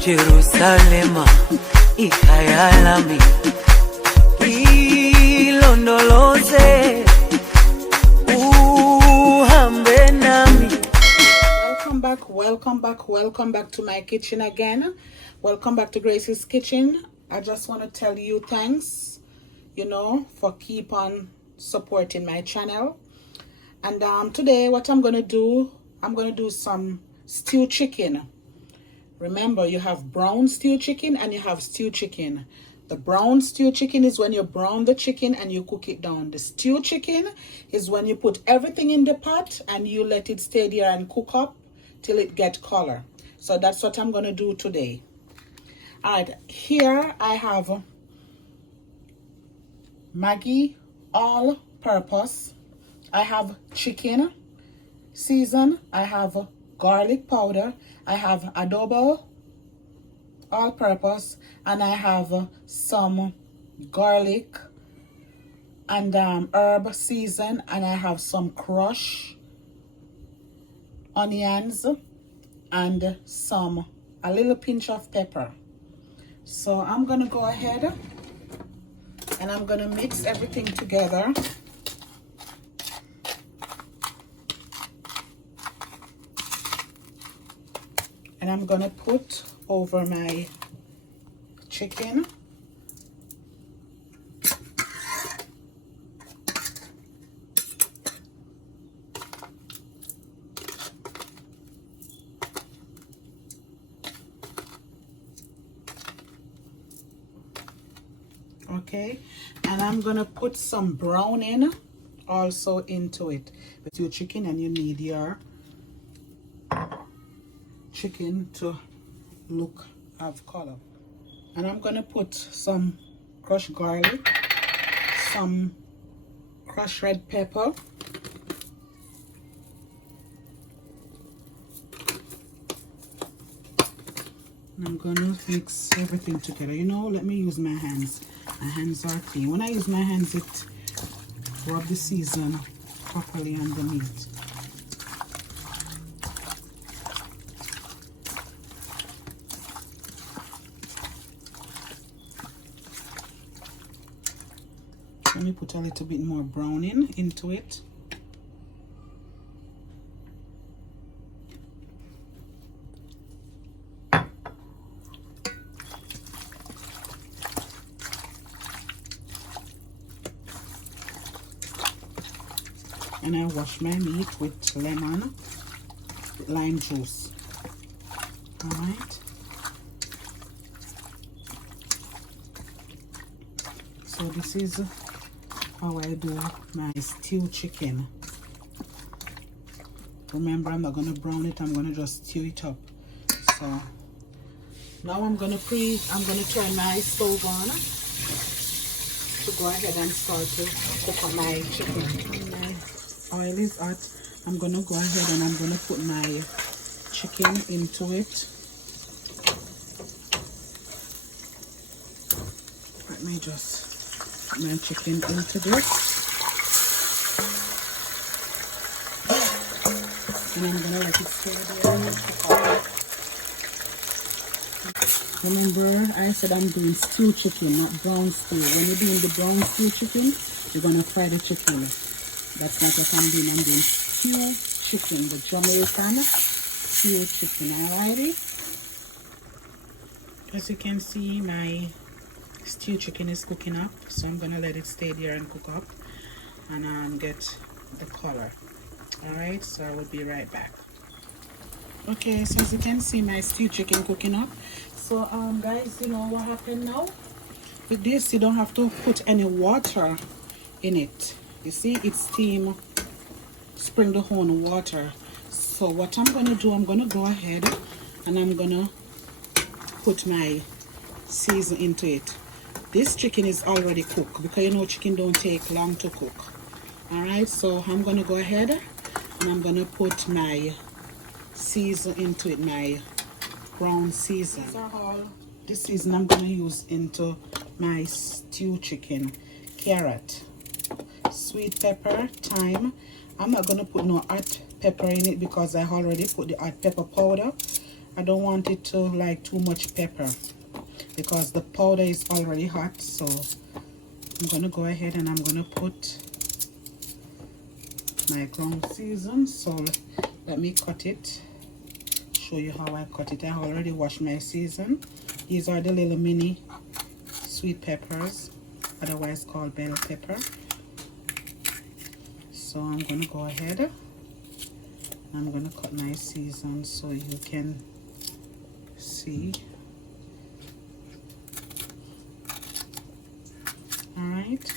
Jerusalema ikayalami ilondoloze uhambe nami. Welcome back to my kitchen again. Welcome back to Grace's Kitchen. I just want to tell you thanks, for keep on supporting my channel. And today what I'm going to do some stewed chicken. Remember, you have brown stewed chicken and you have stewed chicken. The brown stewed chicken is when you brown the chicken and you cook it down. The stewed chicken is when you put everything in the pot and you let it stay there and cook up till it get color. So that's what I'm going to do today. Alright, here I have Maggi All Purpose. I have chicken season. I have garlic powder. I have Adobo All Purpose, and I have some garlic and herb season, and I have some crushed onions and a little pinch of pepper. So I'm gonna go ahead and I'm gonna mix everything together. And I'm gonna put over my chicken. Okay, and I'm gonna put some browning also into it. With your chicken, and you need your chicken to have color. And I'm gonna put some crushed garlic, some crushed red pepper, and I'm gonna mix everything together. Let me use my hands. My hands are clean. When I use my hands, it rub the season properly on the meat. Let me put a little bit more browning into it. And I wash my meat with lime juice. Alright. So this is how I do my stewed chicken. Remember, I'm not going to brown it, I'm going to just stew it up. So now I'm going to turn my stove on to go ahead and start to cook up my chicken. When my oil is hot, I'm going to go ahead and I'm going to put my chicken into it. Let me just put my chicken into this. And I'm going to let it stay there. Remember, I said I'm doing stewed chicken, not brown stew. When you're doing the brown stew chicken, you're going to fry the chicken. That's not what I'm doing. I'm doing stewed chicken, the Jamaican stewed chicken. Alrighty? As you can see, my stewed chicken is cooking up. So I'm going to let it stay there and cook up and get the color. Alright, so I will be right back. Okay, so as you can see, my stewed chicken cooking up. So guys, you know what happened now? With this, you don't have to put any water in it. You see, it's steam, spring the whole water. So what I'm going to do, I'm going to go ahead and I'm going to put my season into it. This chicken is already cooked because chicken don't take long to cook. Alright, so I'm going to go ahead and I'm going to put my season into it, my brown season. These are all the season I'm going to use into my stewed chicken. Carrot, sweet pepper, thyme. I'm not going to put no hot pepper in it because I already put the hot pepper powder. I don't want it to like too much pepper because the powder is already hot. So I'm gonna go ahead and I'm gonna put my ground season. So let me cut it, show you how I cut it. I already washed my season. These are the little mini sweet peppers, otherwise called bell pepper. So I'm gonna go ahead, I'm gonna cut my season so you can see. Alright,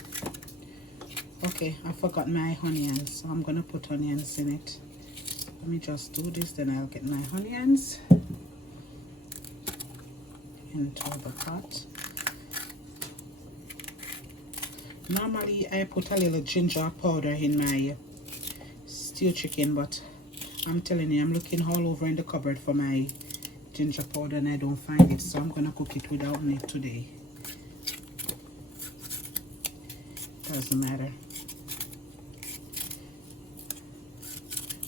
okay, I forgot my onions, so I'm gonna put onions in it. Let me just do this, then I'll get my onions into the pot. Normally I put a little ginger powder in my stew chicken, but I'm telling you, I'm looking all over in the cupboard for my ginger powder and I don't find it, so I'm gonna cook it without it today. Doesn't matter,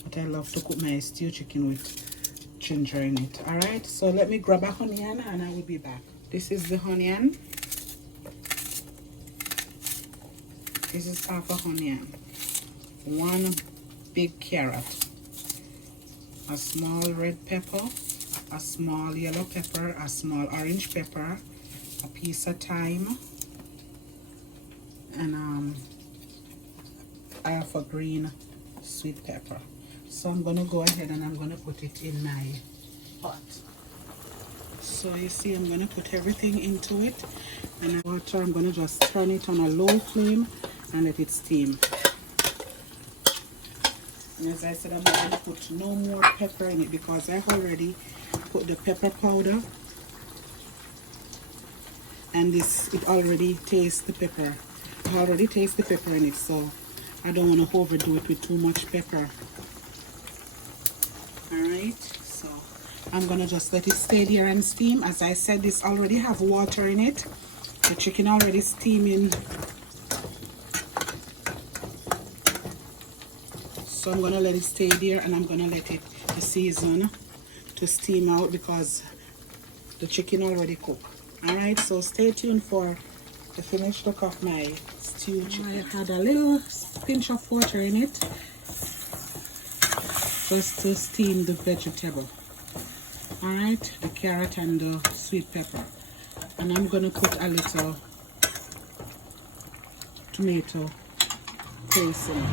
but I love to cook my stew chicken with ginger in it. Alright, so let me grab a onion and I will be back. This is the onion. This is half a onion, one big carrot, a small red pepper, a small yellow pepper, a small orange pepper, a piece of thyme, and half a green sweet pepper. So I'm gonna go ahead and I'm gonna put it in my pot. So you see, I'm gonna put everything into it, and water, I'm gonna just turn it on a low flame and let it steam. And as I said, I'm not going to put no more pepper in it because I already put the pepper powder, and it already tastes the pepper. I already taste the pepper in it, so I don't want to overdo it with too much pepper. Alright, so I'm going to just let it stay there and steam. As I said, this already have water in it. The chicken already steaming. So I'm going to let it stay there and I'm going to let it season to steam out because the chicken already cooked. Alright, so stay tuned for the finished look of my stew chicken. I had a little pinch of water in it just to steam the vegetable. Alright, the carrot and the sweet pepper. And I'm going to put a little tomato paste in it.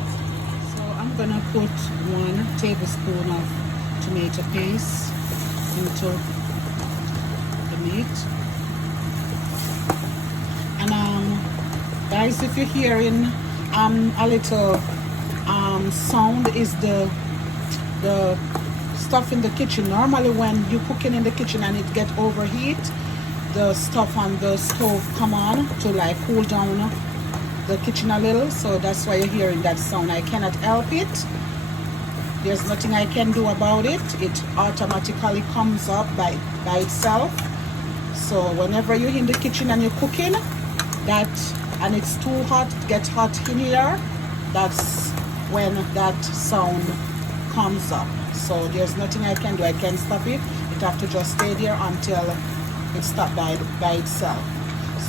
I'm gonna put 1 tablespoon of tomato paste into the meat. And guys, if you're hearing a little sound, is the stuff in the kitchen. Normally when you're cooking in the kitchen and it get overheat, the stuff on the stove come on to like cool down the kitchen a little, so that's why you're hearing that sound. I cannot help it. There's nothing I can do about it. It automatically comes up by itself. So whenever you're in the kitchen and you're cooking and it's too hot, it gets hot in here, that's when that sound comes up. So there's nothing I can do. I can't stop it. It have to just stay there until it stops by itself.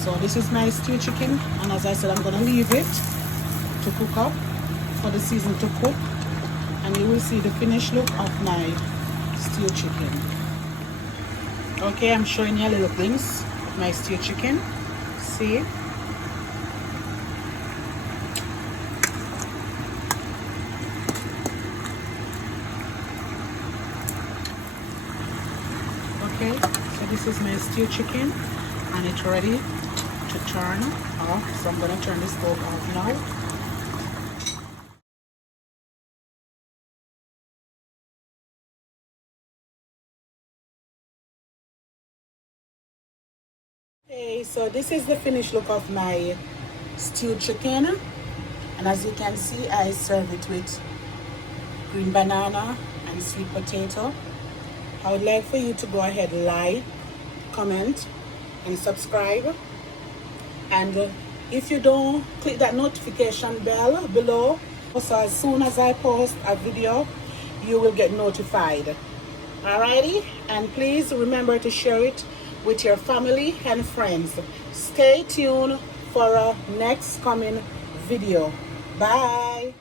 So this is my stew chicken, and as I said, I'm going to leave it to cook up for the season to cook, and you will see the finished look of my stew chicken. Okay, I'm showing you a little glimpse of my stew chicken. See? Okay, so this is my stew chicken, and it's ready to turn off. So I'm going to turn the stove off now. Okay, so this is the finished look of my stewed chicken, and as you can see, I serve it with green banana and sweet potato. I would like for you to go ahead, like, comment, and subscribe. And if you don't, click that notification bell below, so as soon as I post a video, you will get notified. Alrighty, and please remember to share it with your family and friends. Stay tuned for a next coming video. Bye.